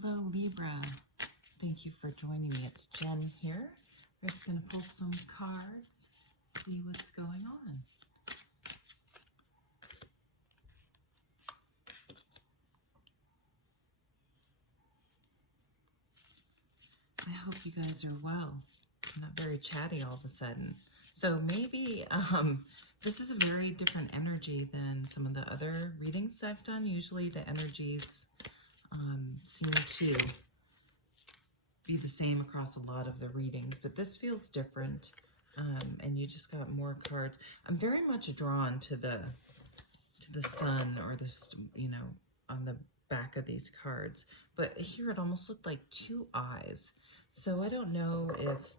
Bravo Libra. Thank you for joining me. It's Jen here. We're just going to pull some cards, see what's going on. I hope you guys are well. I'm not very chatty all of a sudden. So maybe this is a very different energy than some of the other readings I've done. Usually the energies seem to be the same across a lot of the readings, but this feels different, and you just got more cards. I'm very much drawn to the sun, or this, you know, on the back of these cards, but here it almost looked like two eyes. So I don't know if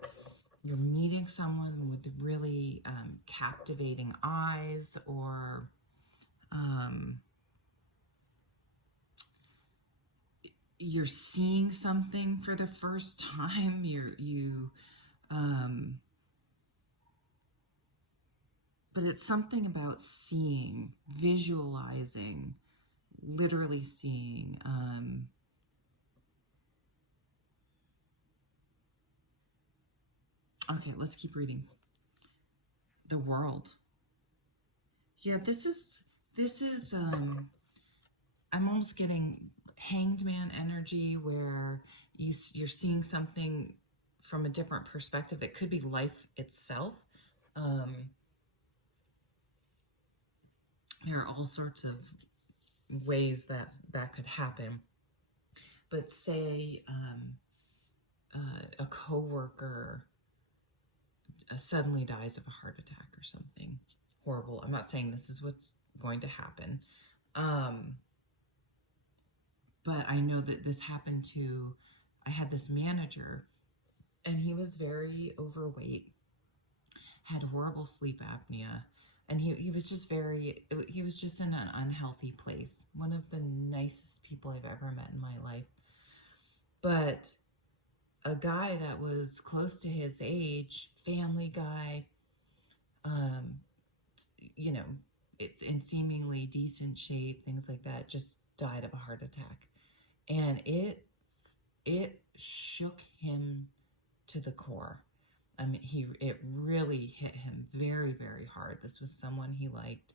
you're meeting someone with really captivating eyes, or you're seeing something for the first time. But it's something about seeing, visualizing, literally seeing. Okay, let's keep reading. The World. Yeah, this is I'm almost getting Hanged Man energy, where you're seeing something from a different perspective. It could be life itself. There are all sorts of ways that could happen. But say a coworker suddenly dies of a heart attack or something horrible. I'm not saying this is what's going to happen. But I know that this happened to, I had this manager, and he was very overweight, had horrible sleep apnea, and he was just he was just in an unhealthy place. One of the nicest people I've ever met in my life. But a guy that was close to his age, family guy, you know, it's in seemingly decent shape, things like that, just died of a heart attack. And it shook him to the core. I mean, it really hit him very, very hard. This was someone he liked.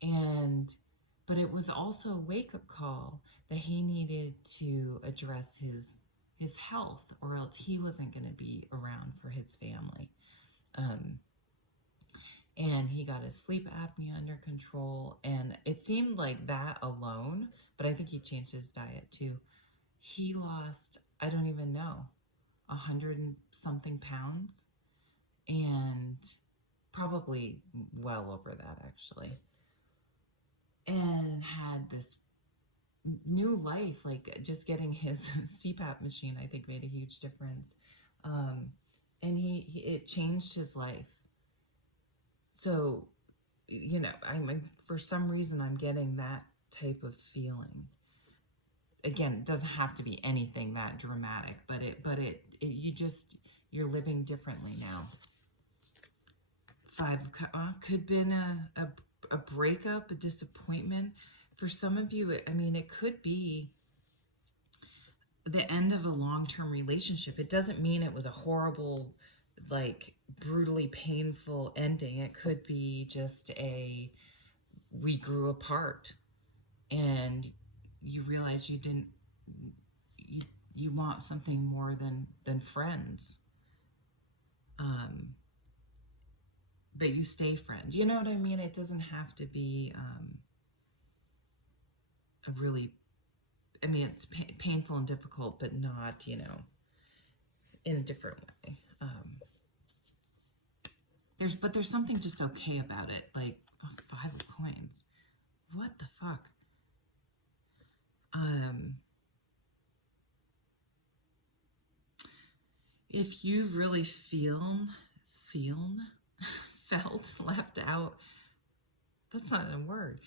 But it was also a wake-up call that he needed to address his health, or else he wasn't going to be around for his family. And he got his sleep apnea under control, and it seemed like that alone, but I think he changed his diet too. He lost, I don't even know, 100 and something pounds, and probably well over that actually, and had this new life. Like, just getting his CPAP machine, I think, made a huge difference. And it changed his life. So, you know, for some reason I'm getting that type of feeling. Again, it doesn't have to be anything that dramatic, but you're living differently now. 5 of Cups could have been a breakup, a disappointment. For some of you, I mean, it could be the end of a long-term relationship. It doesn't mean it was a horrible, like, brutally painful ending. It could be just we grew apart, and you realize you want something more than friends. But you stay friends. You know what I mean? It doesn't have to be a really, I mean, it's painful and difficult, but not, you know, in a different way. There's something just okay about it. Like, 5 of Coins. What the fuck? If you've really felt left out, that's not a word,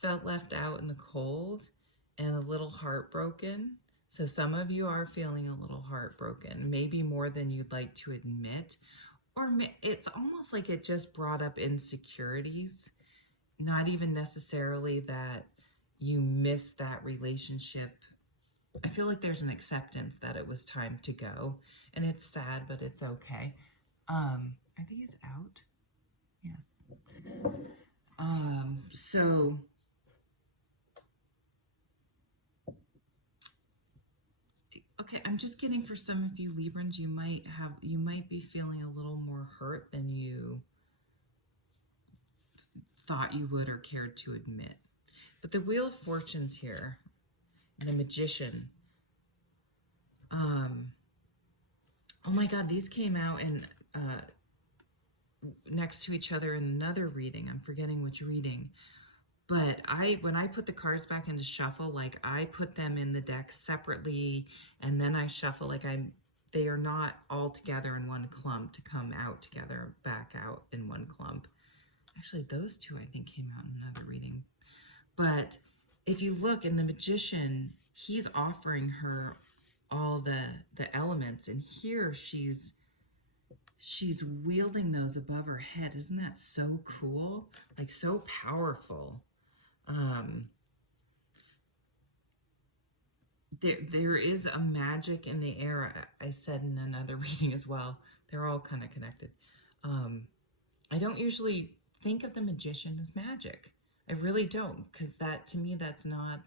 felt left out in the cold and a little heartbroken. So some of you are feeling a little heartbroken, maybe more than you'd like to admit, or it's almost like it just brought up insecurities, not even necessarily that you miss that relationship I feel like there's an acceptance that it was time to go, and it's sad, but it's okay. Are these out? Yes. So okay, I'm just getting for some of you Librans, you might be feeling a little more hurt than you thought you would or cared to admit. But the Wheel of Fortune's here, the Magician. Oh my God, these came out in next to each other in another reading. I'm forgetting which reading. But when I put the cards back into shuffle, like I put them in the deck separately, and then I shuffle, like they are not all together in one clump to come out together, back out in one clump. Actually, those two I think came out in another reading. But if you look in the Magician, he's offering her all the elements, and here she's wielding those above her head. Isn't that so cool? Like so powerful. There is a magic in the air. I said in another reading as well. They're all kind of connected. I don't usually think of the Magician as magic. I really don't, because that, to me, that's not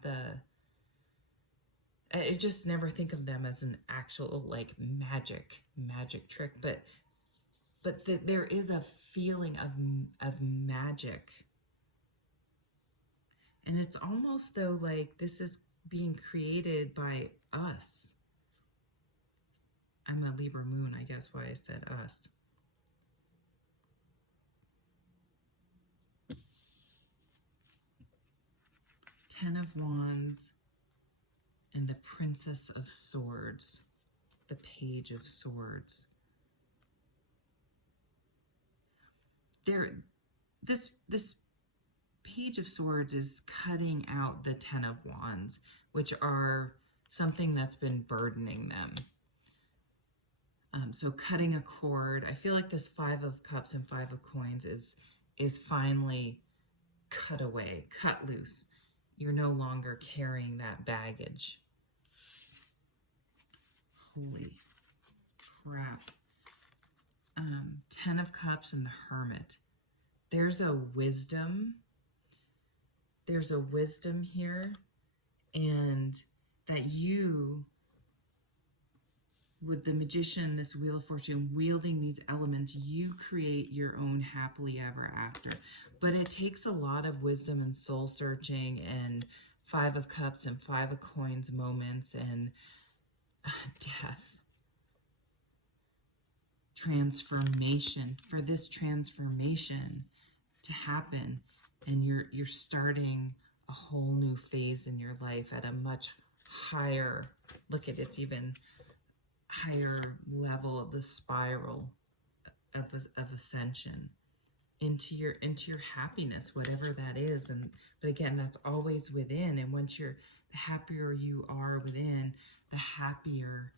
I just never think of them as an actual like magic trick, but there is a feeling of magic, and it's almost though like this is being created by us. I'm a Libra moon, I guess why I said us. Ten of Wands and the Princess of Swords, the Page of Swords. This Page of Swords is cutting out the Ten of Wands, which are something that's been burdening them. So cutting a cord. I feel like this Five of Cups and Five of Coins is finally cut away, cut loose. You're no longer carrying that baggage. Holy crap. Ten of Cups and the Hermit. There's a wisdom. There's a wisdom here, and that you, with the Magician, this Wheel of Fortune, wielding these elements, you create your own happily ever after. But it takes a lot of wisdom and soul searching and Five of Cups and Five of Coins moments and death. Transformation. For this transformation to happen, and you're starting a whole new phase in your life at a much higher, look at it's even higher level of the spiral of ascension into your happiness, whatever that is. And but again, that's always within, and once the happier you are within, the happier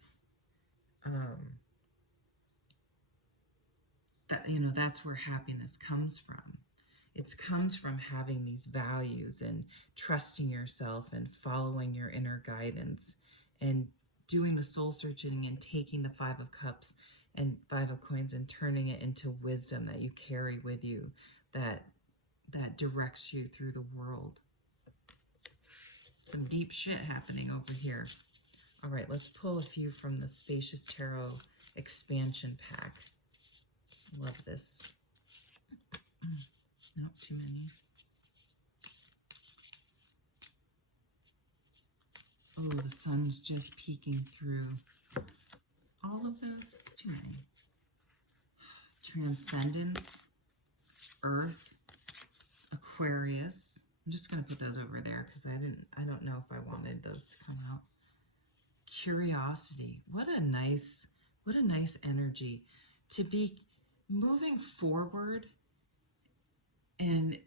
that's where happiness comes from. It comes from having these values and trusting yourself and following your inner guidance and doing the soul searching and taking the Five of Cups and Five of Coins and turning it into wisdom that you carry with you, that directs you through the world. Some deep shit happening over here. All right, let's pull a few from the Spacious Tarot Expansion Pack. Love this. Not too many. Oh, the sun's just peeking through. All of those, it's too many. Transcendence, Earth, Aquarius. I'm just going to put those over there because I don't know if I wanted those to come out. Curiosity. What a nice energy to be moving forward and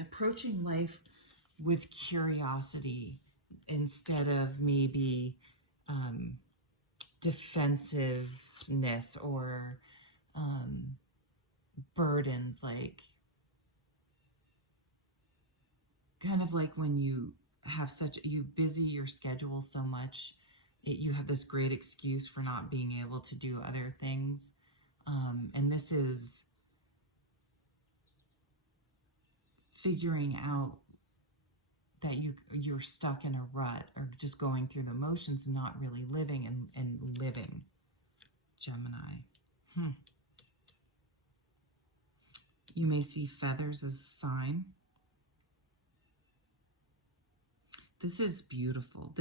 approaching life with curiosity instead of maybe defensiveness or burdens, like kind of like when you have you busy your schedule so much you have this great excuse for not being able to do other things. And this is figuring out that you're stuck in a rut or just going through the motions and not really living and living, Gemini. You may see feathers as a sign. This is beautiful.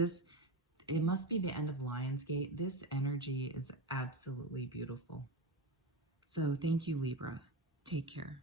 It must be the end of Lionsgate. This energy is absolutely beautiful. So thank you, Libra. Take care.